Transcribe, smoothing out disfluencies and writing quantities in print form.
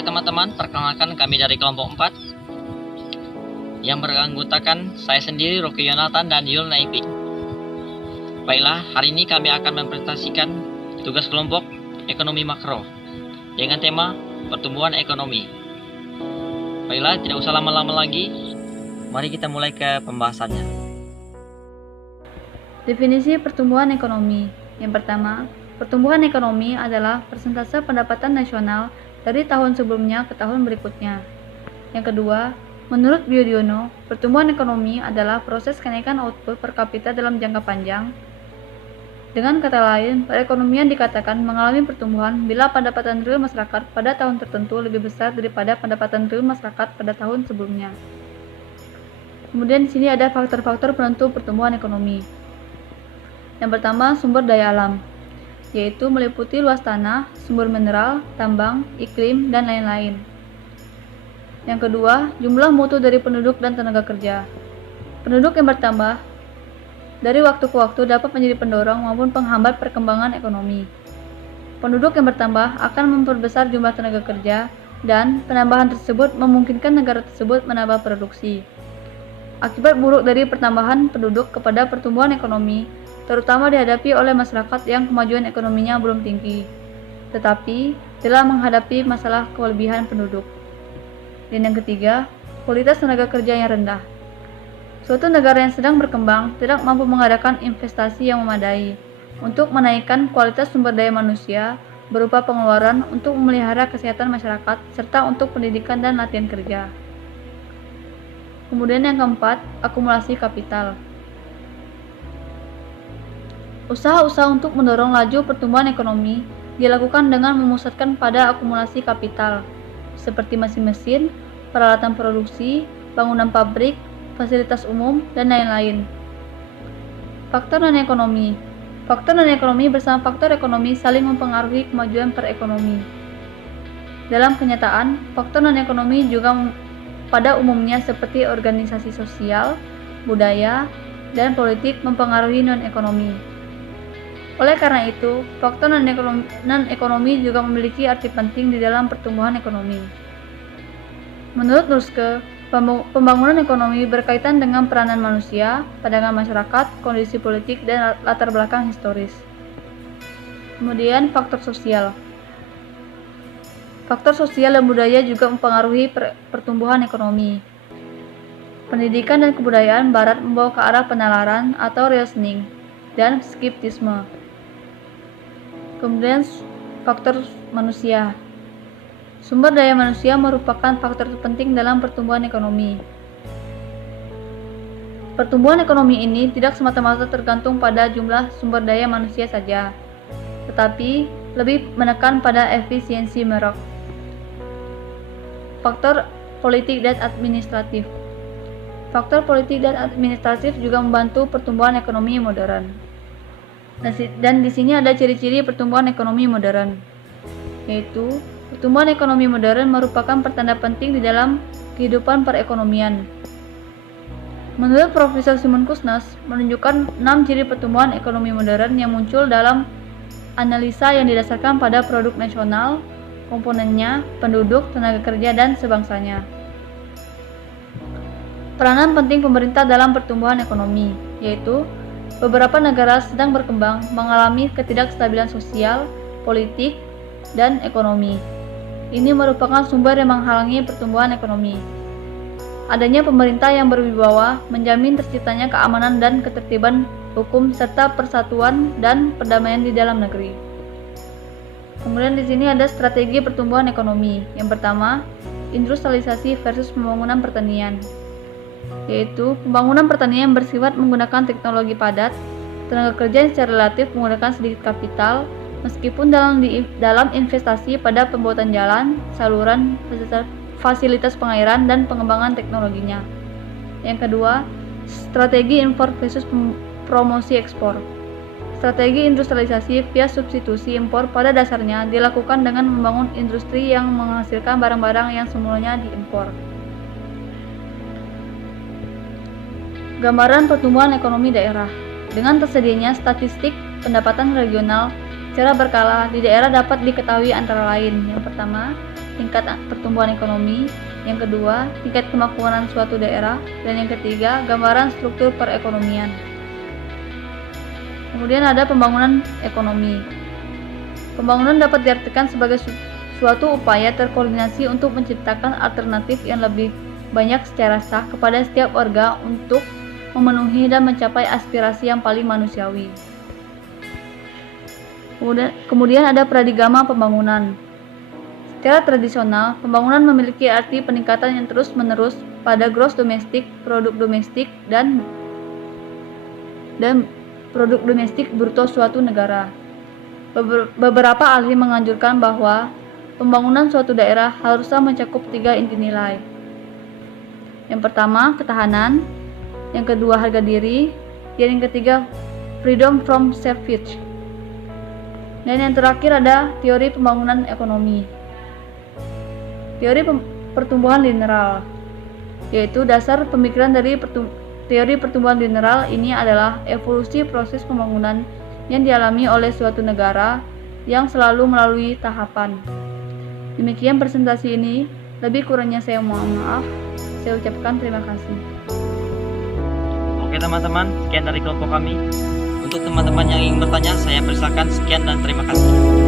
Oke teman-teman, perkenalkan kami dari kelompok 4 yang beranggotakan saya sendiri, Rocky Yonatan dan Yul Naipik. Baiklah, hari ini kami akan mempresentasikan tugas kelompok ekonomi makro dengan tema pertumbuhan ekonomi. Baiklah, tidak usah lama-lama lagi, mari kita mulai ke pembahasannya. Definisi pertumbuhan ekonomi. Yang pertama, pertumbuhan ekonomi adalah persentase pendapatan nasional dari tahun sebelumnya ke tahun berikutnya. Yang kedua, menurut Biodiono, pertumbuhan ekonomi adalah proses kenaikan output per kapita dalam jangka panjang. Dengan kata lain, perekonomian dikatakan mengalami pertumbuhan bila pendapatan real masyarakat pada tahun tertentu lebih besar daripada pendapatan real masyarakat pada tahun sebelumnya. Kemudian di sini ada faktor-faktor penentu pertumbuhan ekonomi. Yang pertama, sumber daya alam, yaitu meliputi luas tanah, sumber mineral, tambang, iklim, dan lain-lain. Yang kedua, jumlah mutu dari penduduk dan tenaga kerja. Penduduk yang bertambah dari waktu ke waktu dapat menjadi pendorong maupun penghambat perkembangan ekonomi. Penduduk yang bertambah akan memperbesar jumlah tenaga kerja, dan penambahan tersebut memungkinkan negara tersebut menambah produksi. Akibat buruk dari pertambahan penduduk kepada pertumbuhan ekonomi terutama dihadapi oleh masyarakat yang kemajuan ekonominya belum tinggi, tetapi telah menghadapi masalah kelebihan penduduk. Dan yang ketiga, kualitas tenaga kerja yang rendah. Suatu negara yang sedang berkembang tidak mampu mengadakan investasi yang memadai untuk menaikkan kualitas sumber daya manusia berupa pengeluaran untuk memelihara kesehatan masyarakat serta untuk pendidikan dan latihan kerja. Kemudian yang keempat, akumulasi kapital. Usaha-usaha untuk mendorong laju pertumbuhan ekonomi dilakukan dengan memusatkan pada akumulasi kapital, seperti mesin-mesin, peralatan produksi, bangunan pabrik, fasilitas umum, dan lain-lain. Faktor non-ekonomi. Faktor non-ekonomi bersama faktor ekonomi saling mempengaruhi kemajuan perekonomi. Dalam kenyataan, faktor non-ekonomi juga pada umumnya seperti organisasi sosial, budaya, dan politik mempengaruhi non-ekonomi. Oleh karena itu, faktor non-ekonomi juga memiliki arti penting di dalam pertumbuhan ekonomi. Menurut Nurske, pembangunan ekonomi berkaitan dengan peranan manusia, pandangan masyarakat, kondisi politik, dan latar belakang historis. Kemudian, faktor sosial. Faktor sosial dan budaya juga mempengaruhi pertumbuhan ekonomi. Pendidikan dan kebudayaan Barat membawa ke arah penalaran atau reasoning dan skeptisme. Kemudian faktor manusia. Sumber daya manusia merupakan faktor terpenting dalam pertumbuhan ekonomi. Pertumbuhan ekonomi ini tidak semata-mata tergantung pada jumlah sumber daya manusia saja, tetapi lebih menekan pada efisiensi merek. Faktor politik dan administratif. Faktor politik dan administratif juga membantu pertumbuhan ekonomi modern. Dan di sini ada ciri-ciri pertumbuhan ekonomi modern, yaitu pertumbuhan ekonomi modern merupakan pertanda penting di dalam kehidupan perekonomian. Menurut Profesor Simon Kuznets, menunjukkan 6 ciri pertumbuhan ekonomi modern yang muncul dalam analisa yang didasarkan pada produk nasional, komponennya, penduduk, tenaga kerja, dan sebangsanya. Peranan penting pemerintah dalam pertumbuhan ekonomi, yaitu beberapa negara sedang berkembang mengalami ketidakstabilan sosial, politik, dan ekonomi. Ini merupakan sumber yang menghalangi pertumbuhan ekonomi. Adanya pemerintah yang berwibawa menjamin terciptanya keamanan dan ketertiban hukum serta persatuan dan perdamaian di dalam negeri. Kemudian di sini ada strategi pertumbuhan ekonomi. Yang pertama, industrialisasi versus pembangunan pertanian, yaitu pembangunan pertanian bersifat menggunakan teknologi padat, tenaga kerja yang secara relatif menggunakan sedikit kapital, meskipun dalam investasi pada pembuatan jalan, saluran, fasilitas pengairan, dan pengembangan teknologinya. Yang kedua, strategi impor versus promosi ekspor. Strategi industrialisasi via substitusi impor pada dasarnya dilakukan dengan membangun industri yang menghasilkan barang-barang yang semulanya diimpor. Gambaran pertumbuhan ekonomi daerah. Dengan tersedianya statistik pendapatan regional secara berkala di daerah dapat diketahui antara lain. Yang pertama, tingkat pertumbuhan ekonomi. Yang kedua, tingkat kemakmuran suatu daerah. Dan yang ketiga, gambaran struktur perekonomian. Kemudian ada pembangunan ekonomi. Pembangunan dapat diartikan sebagai suatu upaya terkoordinasi untuk menciptakan alternatif yang lebih banyak secara sah kepada setiap warga untuk memenuhi dan mencapai aspirasi yang paling manusiawi. Kemudian ada paradigma pembangunan. Secara tradisional, pembangunan memiliki arti peningkatan yang terus-menerus pada gross domestic, produk domestik, dan produk domestik bruto suatu negara. Beberapa ahli menganjurkan bahwa pembangunan suatu daerah haruslah mencakup 3 inti nilai. Yang pertama, ketahanan. Yang kedua, harga diri. Dan yang ketiga, freedom from servitude. Dan yang terakhir ada teori pembangunan ekonomi. Teori pertumbuhan linear, yaitu dasar pemikiran dari teori pertumbuhan linear ini adalah evolusi proses pembangunan yang dialami oleh suatu negara yang selalu melalui tahapan. Demikian presentasi ini, lebih kurangnya saya mohon maaf. Saya ucapkan terima kasih. Oke teman-teman, sekian dari kelompok kami. Untuk teman-teman yang ingin bertanya, saya persilakan. Sekian dan terima kasih.